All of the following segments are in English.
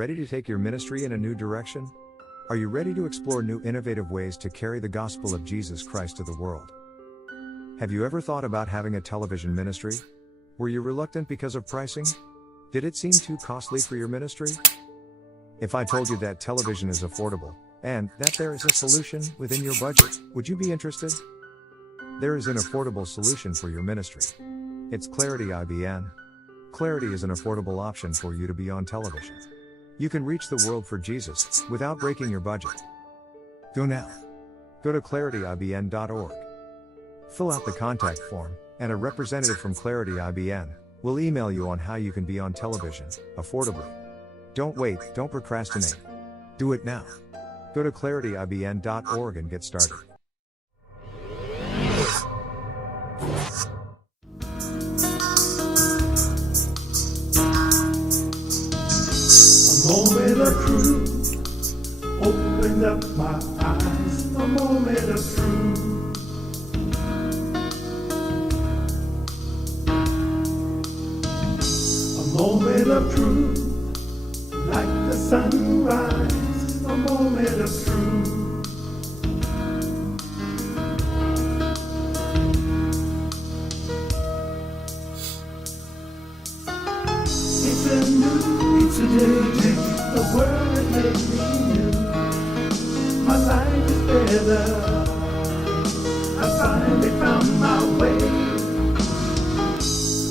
ready to take your ministry in a new direction? Are you ready to explore new innovative ways to carry the gospel of Jesus Christ to the world? Have you ever thought about having a television ministry? Were you reluctant because of pricing? Did it seem too costly for your ministry? If I told you that television is affordable, and that there is a solution within your budget, would you be interested? There is an affordable solution for your ministry. It's Clarity IBN. Clarity is an affordable option for you to be on television. You can reach the world for Jesus without breaking your budget. Go now. Go to clarityibn.org. Fill out the contact form, and a representative from Clarity IBN will email you on how you can be on television affordably. Don't wait, don't procrastinate. Do it now. Go to clarityibn.org and get started. A moment of truth opened up my eyes. A moment of truth. A moment of truth, like the sunrise. A moment of truth. It's a day, the world has made me new. My life is better. I finally found my way.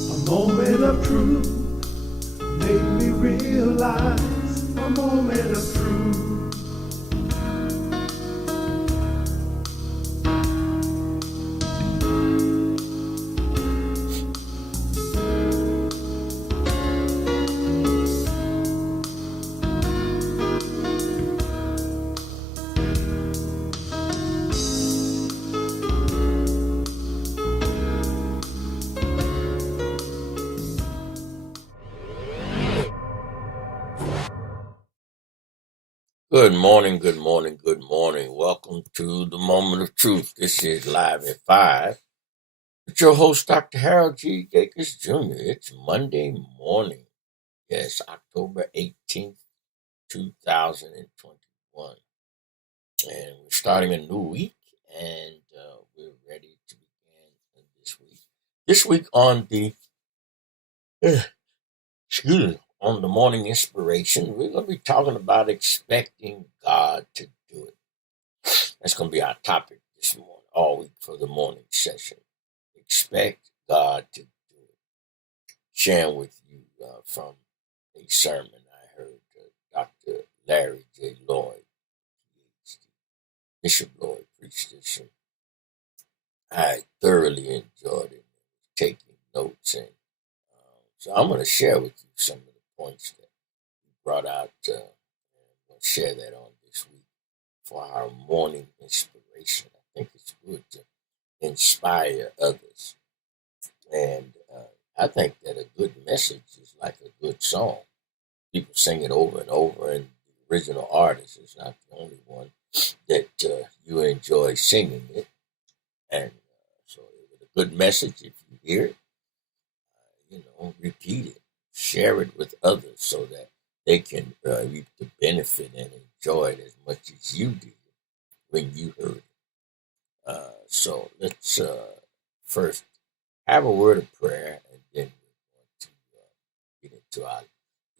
A moment of truth made me realize. A moment of truth. Good morning, good morning, good morning. Welcome to the Moment of Truth. This is Live at 5. It's your host, Dr. Harold G. Gakes Jr. It's Monday morning. Yes, October 18th, 2021. And we're starting a new week, and we're ready to begin this week. This week on the, on the morning inspiration, we're going to be talking about expecting God to do it. That's going to be our topic this morning, all week for the morning session. Expect God to do it. Sharing with you from a sermon I heard Dr. Larry J. Lloyd, PhD, Bishop Lloyd preached this, and I thoroughly enjoyed it, taking notes. And so I'm going to share with you some of the points that he brought out. And we'll share that on this week for our morning inspiration. I think it's good to inspire others. And I think that a good message is like a good song. People sing it over and over, and the original artist is not the only one that you enjoy singing it. And so with a good message, if you hear it, repeat it, share it with others so that they can reap the benefit and enjoy it as much as you did when you heard it. So let's first have a word of prayer, and then we're going to get into our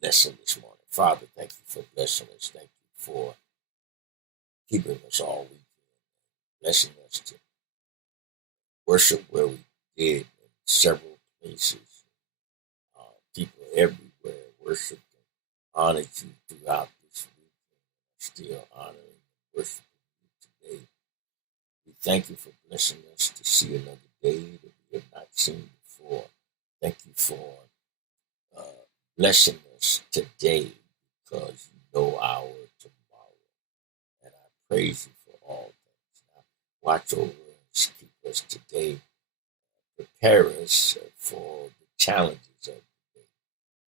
lesson this morning. Father, thank you for blessing us. Thank you for keeping us all week, blessing us to worship where we did in several places. People everywhere worshiped and honored you throughout this week, and still honoring and worshiping you today. We thank you for blessing us to see another day that we have not seen before. Thank you for blessing us today, because you know our tomorrow. And I praise you for all things. Now, watch over us, keep us today, prepare us for the challenges of the day,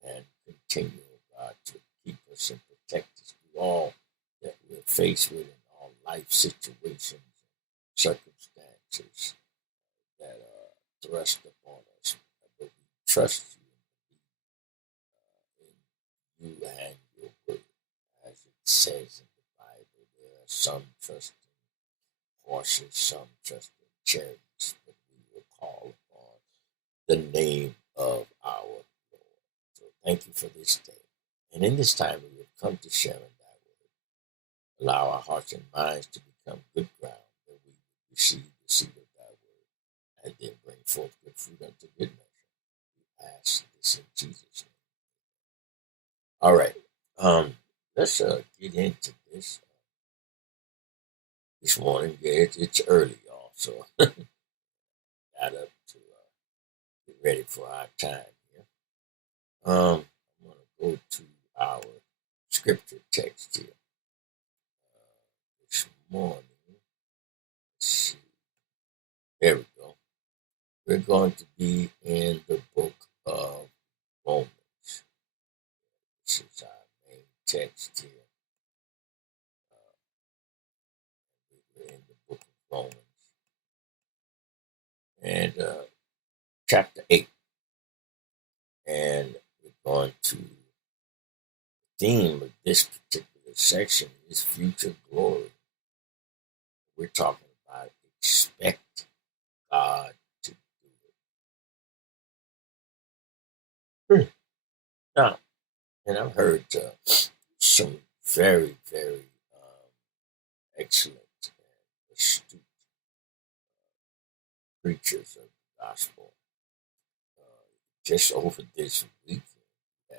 and continue, God, to keep us and protect us through all that we're faced with in all life situations, circumstances that are thrust upon us. But we trust you and believe in you and your word. says in the Bible. There are some trust in horses, some trust in chariots, but we will call upon the name of our Lord. So thank you for this day. And in this time, we have come to sharing thy word. Allow our hearts and minds to become good ground, that we will receive the seed of thy word, and then bring forth good fruit unto good measure. We ask this in Jesus' name. All right. Let's get into this morning. Yeah, it's early, y'all, so got up to get ready for our time here. I'm going to go to our scripture text here this morning. Let's see. There we go. We're going to be in the book of Romans. This is our main text here. We're in the book of Romans. And chapter 8. And we're going to, the theme of this particular section is future glory. We're talking about expect God to do it. Now, and I've heard some very, very excellent and astute preachers of the gospel just over this weekend have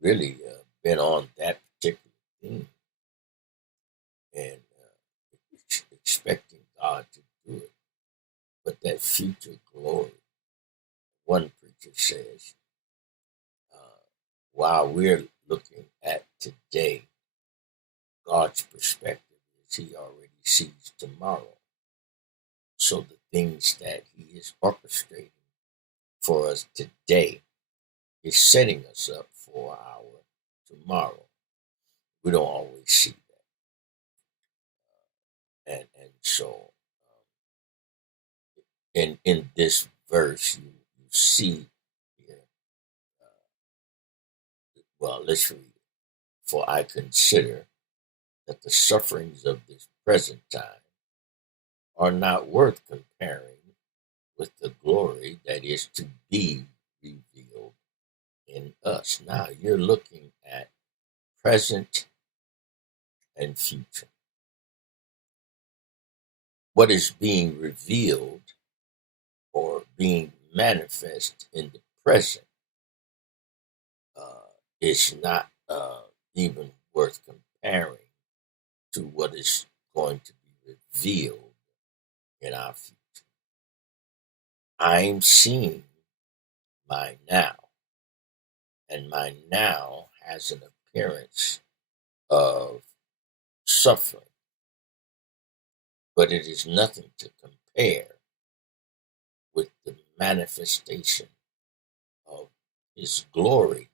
really been on that particular theme and expecting God to do it. But that future glory, one preacher says, while we're looking at today, God's perspective is he already sees tomorrow. So the things that he is orchestrating for us today is setting us up for our tomorrow. We don't always see that. And so in this verse, you see here, well, let's read it. For I consider that the sufferings of this present time are not worth comparing with the glory that is to be revealed in us. Now you're looking at present and future. What is being revealed or being manifest in the present is not even worth comparing to what is going to be revealed in our future. I'm seeing my now, and my now has an appearance of suffering, but it is nothing to compare with the manifestation of his glory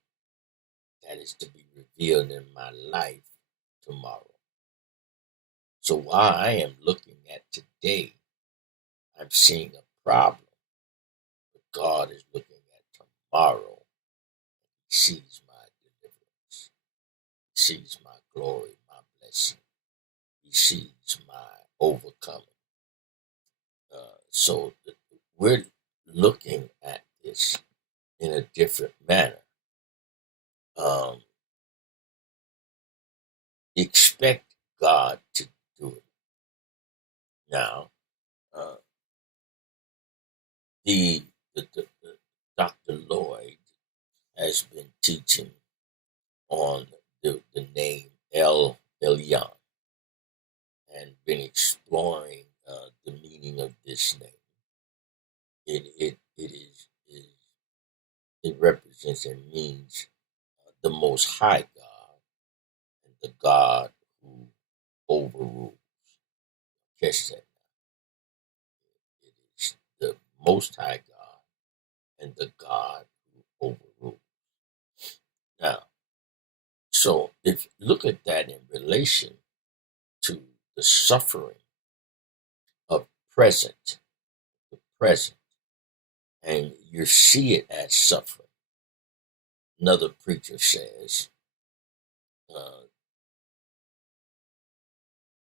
that is to be revealed in my life tomorrow. So while I am looking at today, I'm seeing a problem, but God is looking at tomorrow. He sees my deliverance. He sees my glory, my blessing. He sees my overcoming. So we're looking at this in a different manner. Expect God to do it. Now, the Dr. Lloyd has been teaching on the name El Elyon and been exploring the meaning of this name. It represents and means the Most High God and the God who overrules. Catch that. It is the Most High God and the God who overrules. Now, so if you look at that in relation to the suffering of the present, and you see it as suffering. Another preacher says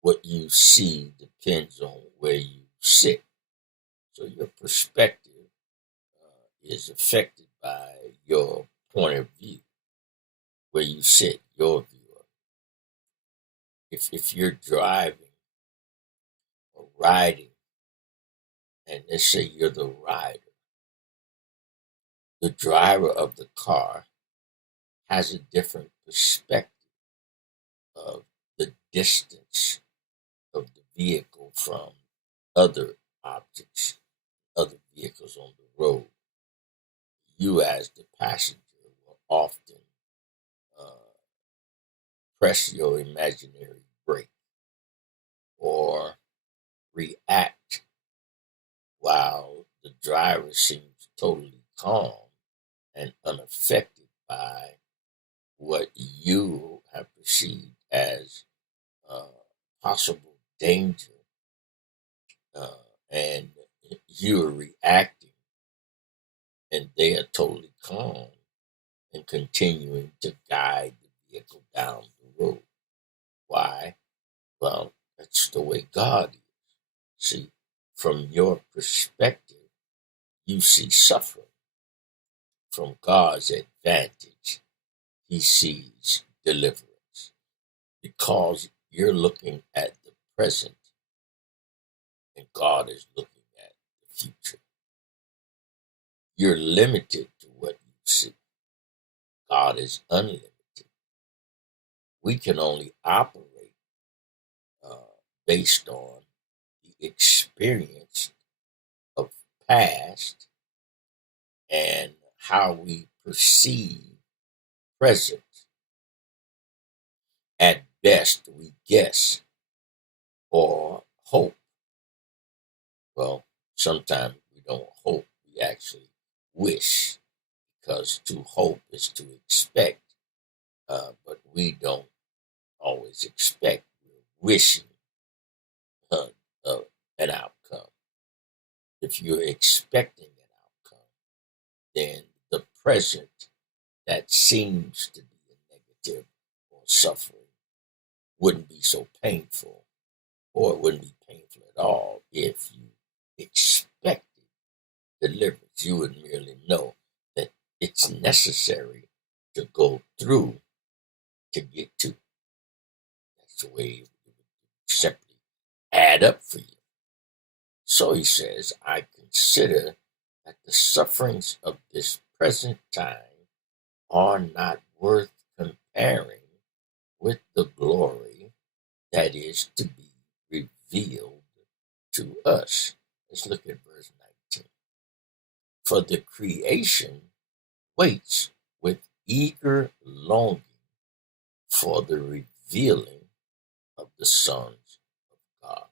what you see depends on where you sit. So your perspective is affected by your point of view, where you sit, your view. If you're driving or riding, and let's say you're the rider, the driver of the car has a different perspective of the distance of the vehicle from other objects, other vehicles on the road. You, as the passenger, will often press your imaginary brake or react while the driver seems totally calm and unaffected by what you have perceived as uh, possible danger, and you're reacting, and they are totally calm and continuing to guide the vehicle down the road. Why? Well, that's the way God is. See, from your perspective, you see suffering. From God's advantage, he sees deliverance. Because you're looking at the present and God is looking at the future. You're limited to what you see. God is unlimited. We can only operate uh, based on the experience of past and how we perceive present. At best, we guess or hope. Well, sometimes we don't hope, we actually wish, because to hope is to expect, but we don't always expect. We're wishing uh, uh, an outcome. If you're expecting an outcome, then the present that seems to be a negative or suffering wouldn't be so painful, or it wouldn't be painful at all if you expected deliverance. You would merely know that it's necessary to go through to get to. That's the way it would simply add up for you. So he says, I consider that the sufferings of this present time are not worth comparing with the glory that is to be revealed to us. Let's look at verse 19. For the creation waits with eager longing for the revealing of the sons of God.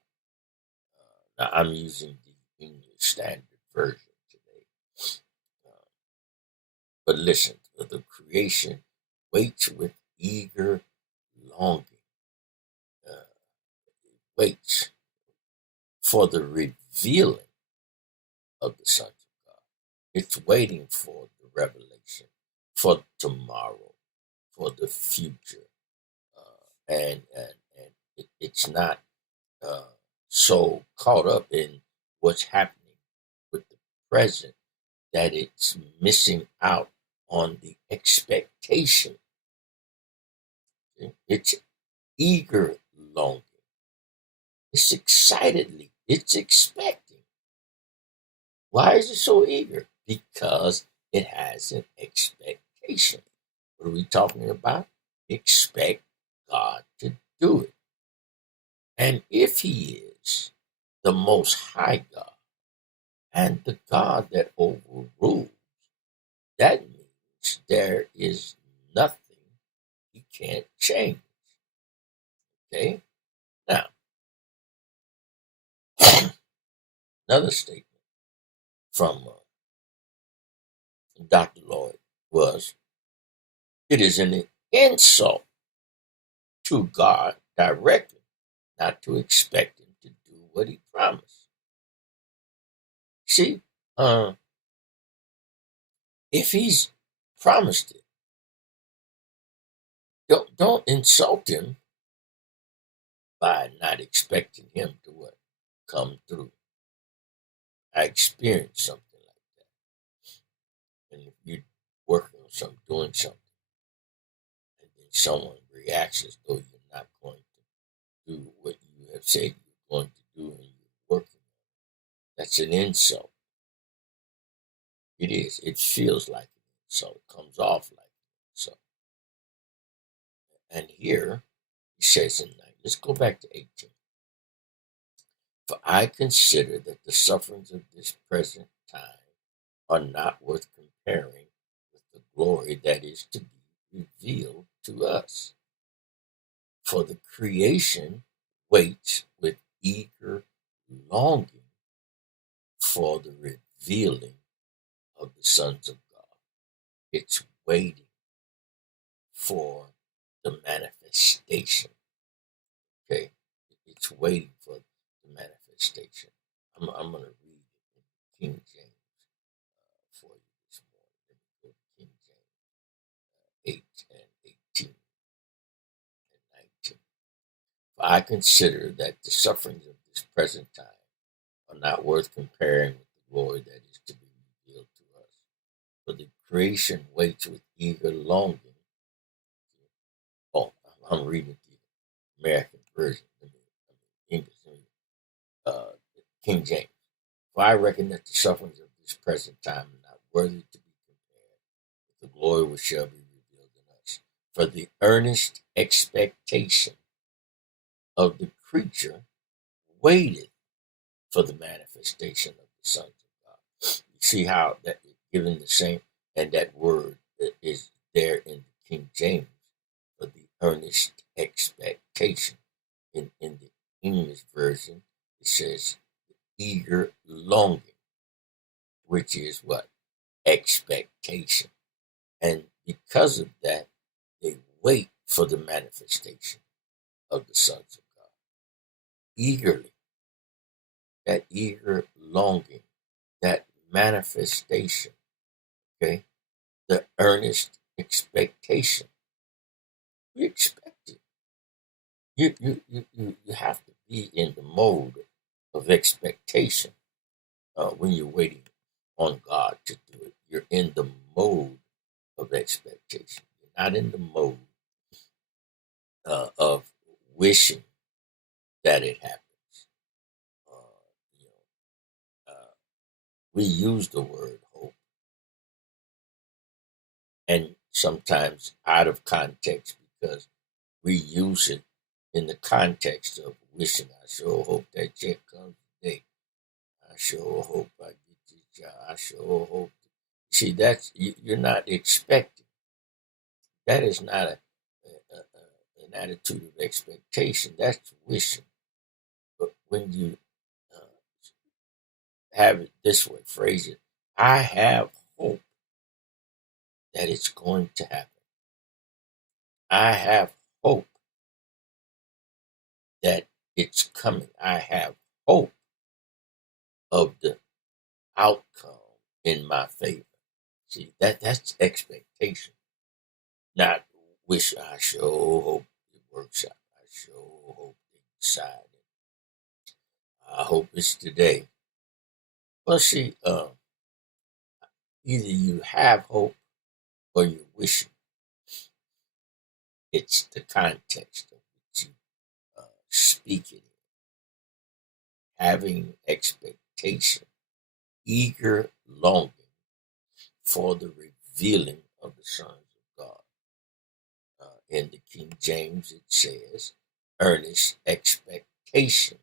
Now, I'm using the English Standard Version today. But listen, the creation waits with eager longing. Waits for the revealing of the sons of God. It's waiting for the revelation, for tomorrow, for the future. And it's not so caught up in what's happening with the present that it's missing out on the expectation. It's eager longing. It's excitedly. It's expecting. Why is it so eager? Because it has an expectation. What are we talking about? Expect God to do it. And if he is the most high God and the God that overrules, that means there is nothing he can't change. Okay? Now, another statement from Dr. Lloyd was, it is an insult to God directly not to expect him to do what he promised. See, if he's promised it, don't insult him by not expecting him to what? Come through. I experienced something like that. And if you're working on something, doing something, and then someone reacts as though you're not going to do what you have said you're going to do and you're working on it, that's an insult. It is. It feels like an insult. It comes off like an insult. And here he says in 9, let's go back to 18. For I consider that the sufferings of this present time are not worth comparing with the glory that is to be revealed to us. For the creation waits with eager longing for the revealing of the sons of God. It's waiting for the manifestation. Okay? It's waiting for the manifestation. I'm going to read it in King James for you this morning. Let me go to King James 8 and 18 and 19. For I consider that the sufferings of this present time are not worth comparing with the glory that is to be revealed to us. For the creation waits with eager longing. Oh, I'm reading the American version. English, King James. For I reckon that the sufferings of this present time are not worthy to be compared with the glory which shall be revealed in us. For the earnest expectation of the creature waited for the manifestation of the sons of God. You see how that is given the same, and that word is there in the King James for the earnest expectation. In the English version, it says eager longing, which is what? Expectation. And because of that, they wait for the manifestation of the sons of God. Eagerly. That eager longing, that manifestation, okay? The earnest expectation. We expect it. You have to be in the mode of expectation when you're waiting on God to do it. You're in the mode of expectation. You're not in the mode of wishing that it happens. We use the word hope, and sometimes out of context because we use it in the context of wishing. I sure hope that check comes today. I sure hope I get this job. I sure hope. See, that's you're not expecting. That is not an attitude of expectation. That's wishing. But when you have it this way, phrase it, I have hope that it's going to happen. I have hope that it's coming. I have hope of the outcome in my favor. See, that's expectation. Not wish. I sure hope it works out. I sure hope they decide it. I hope it's today. Well, see, either you have hope or you're wishing. It's the context of which you speak it in. Having expectation, eager longing for the revealing of the sons of God. In the King James, it says, earnest expectation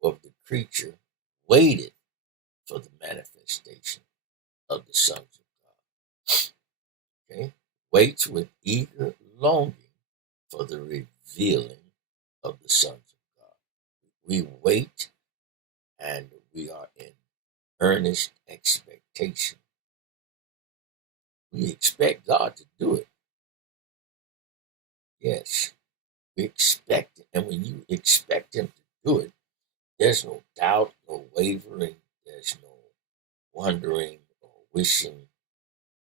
of the creature waited for the manifestation of the sons of God. Okay? Waits with eager longing for the revealing of the sons of God. We wait and we are in earnest expectation. We expect God to do it. Yes, we expect it. And when you expect Him to do it, there's no doubt, no wavering, there's no wondering or wishing.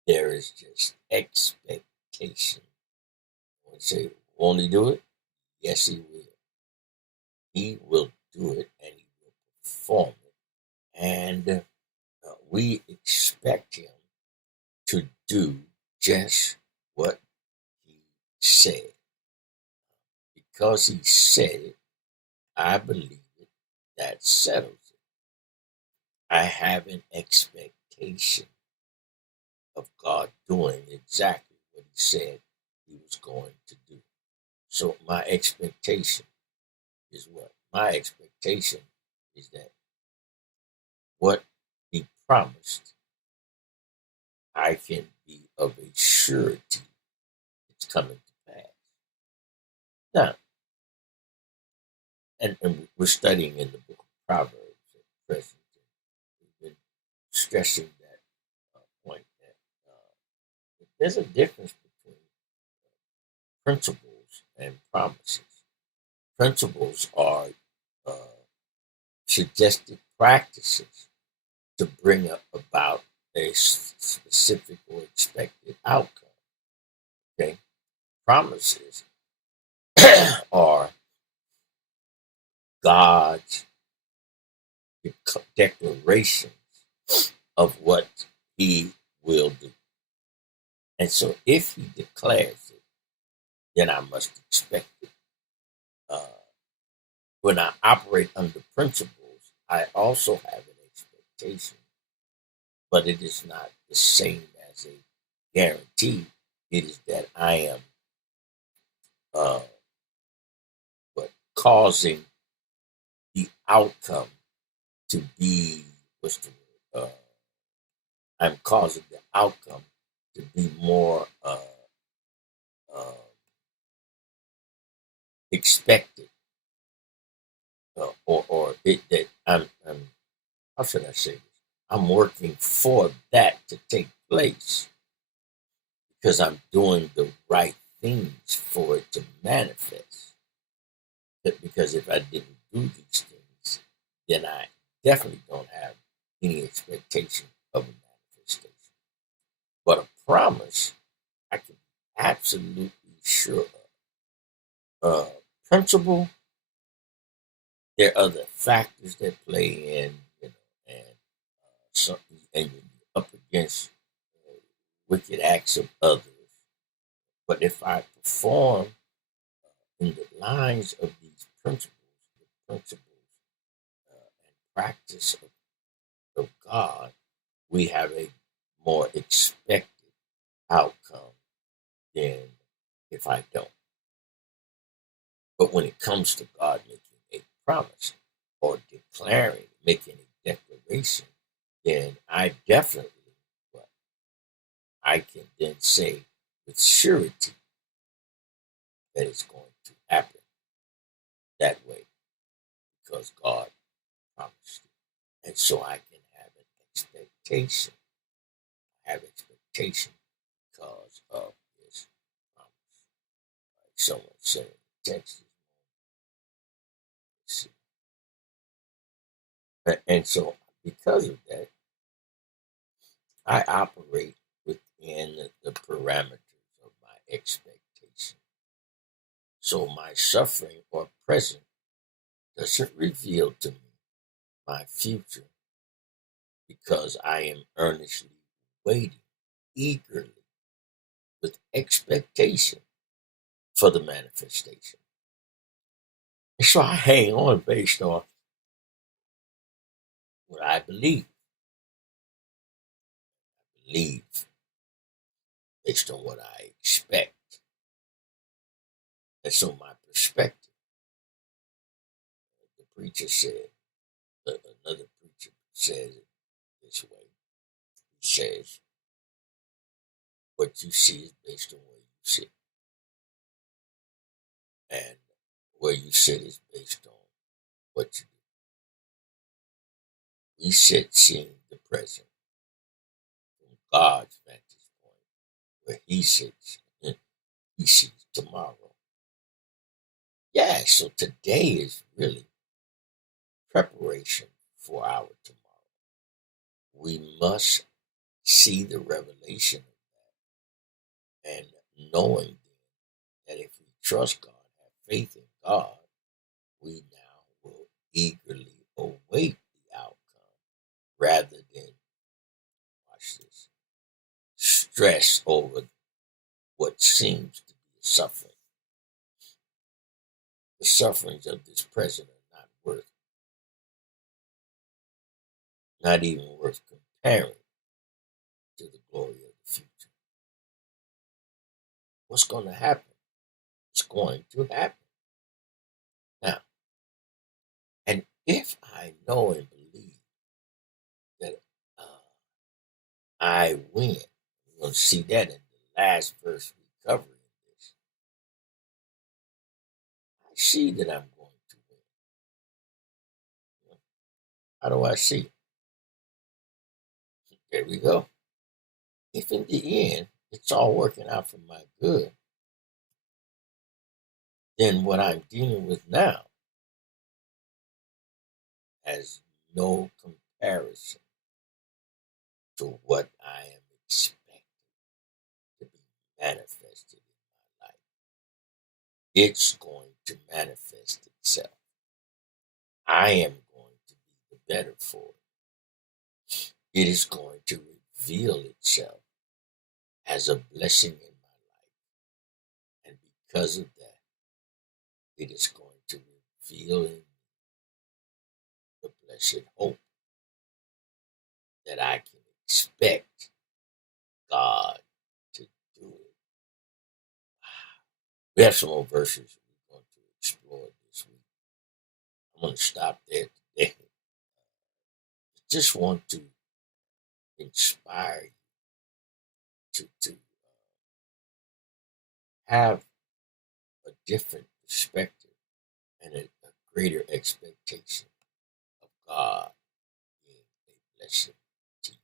There is just expectation. I want to say, won't He do it? Yes, he will. He will do it and he will perform it. And we expect him to do just what he said. Because he said it, I believe it. That settles it. I have an expectation of God doing exactly what he said he was going to do. So my expectation is what? My expectation is that what he promised, I can be of a surety it's coming to pass. Now, and we're studying in the book of Proverbs at present. We've been stressing that point that there's a difference between principles and promises. Principles are uh, suggested practices to bring about a specific or expected outcome. Okay, promises are God's declarations of what He will do, and so if He declares it, then I must expect it. Uh, when I operate under principles, I also have an expectation, but it is not the same as a guarantee. It is that I am uh, causing the outcome to be what's the word? I'm causing the outcome to be more uh, expected, or it, that I'm how should I say this? I'm working for that to take place because I'm doing the right things for it to manifest. Because if I didn't do these things, then I definitely don't have any expectation of a manifestation. But a promise, I can be absolutely sure of. Principle, there are other factors that play in, and something, and you're up against wicked acts of others. But if I perform in the lines of these principles, the principles and practice of God, we have a more expected outcome than if I don't. But when it comes to God making a promise or declaring, making a declaration, then I definitely, well, I can then say with surety that it's going to happen that way because God promised it. And so I can have an expectation, because of His promise. Like someone said in the text, and so because of that, I operate within the parameters of my expectation. So my suffering or present doesn't reveal to me my future because I am earnestly waiting, eagerly, with expectation for the manifestation. And so I hang on based on what I believe. Believe based on what I expect. And so my perspective, the preacher said, another preacher says it this way. He says, what you see is based on where you sit. And where you sit is based on what you do. We sit seeing the present from God's vantage point. Where He sits, He sees tomorrow. Yeah, so today is really preparation for our tomorrow. We must see the revelation of that and knowing that if we trust God, have faith in God, we now will eagerly await the outcome rather than, watch this, stress over what seems to be suffering. The sufferings of this present are not even worth comparing to the glory of the future. What's going to happen? It's going to happen. Now, and if I know and believe that I win, we're going to see that in the last verse we cover in this. I see that I'm going to win. How do I see it? There we go. If in the end it's all working out for my good, then what I'm dealing with now has no comparison to what I am expecting to be manifested in my life. It's going to manifest itself. I am going to be the better for it. It is going to reveal itself as a blessing in my life. And because of that, it is going to reveal in me the blessed hope that I can expect God to do it. We have some more verses we're going to explore this week. I'm going to stop there today. I just want to inspire you to have a different perspective and a greater expectation of God being a blessing to you.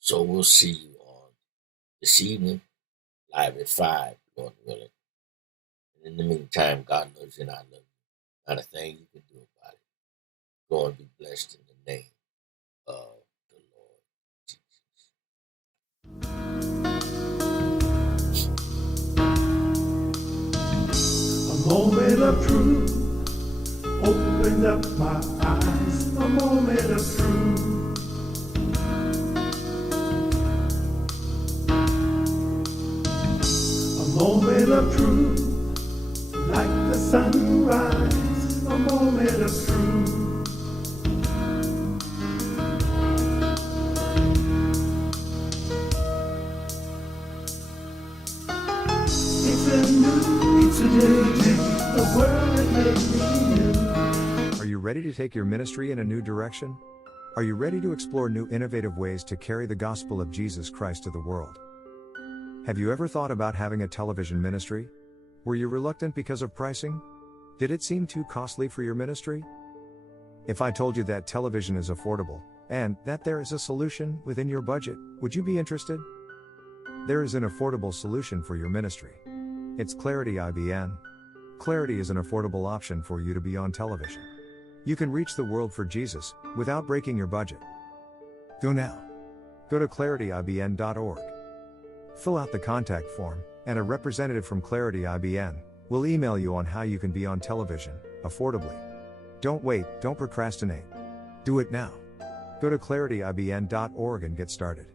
So we'll see you on this evening, live at 5, Lord willing. And in the meantime, God loves you and I love you. Not a thing you can do about it. Go and be blessed in the name of the Lord Jesus. A moment of truth opened up my eyes. A moment of truth. A moment of truth, like the sunrise. A moment of truth. It's a day, the world that made me new. Are you ready to take your ministry in a new direction? Are you ready to explore new innovative ways to carry the gospel of Jesus Christ to the world? Have you ever thought about having a television ministry? Were you reluctant because of pricing? Did it seem too costly for your ministry? If I told you that television is affordable, and that there is a solution within your budget, would you be interested? There is an affordable solution for your ministry. It's Clarity IBN. Clarity is an affordable option for you to be on television. You can reach the world for Jesus, without breaking your budget. Go now. Go to clarityibn.org. Fill out the contact form, and a representative from Clarity IBN will email you on how you can be on television, affordably. Don't wait, don't procrastinate. Do it now. Go to clarityibn.org and get started.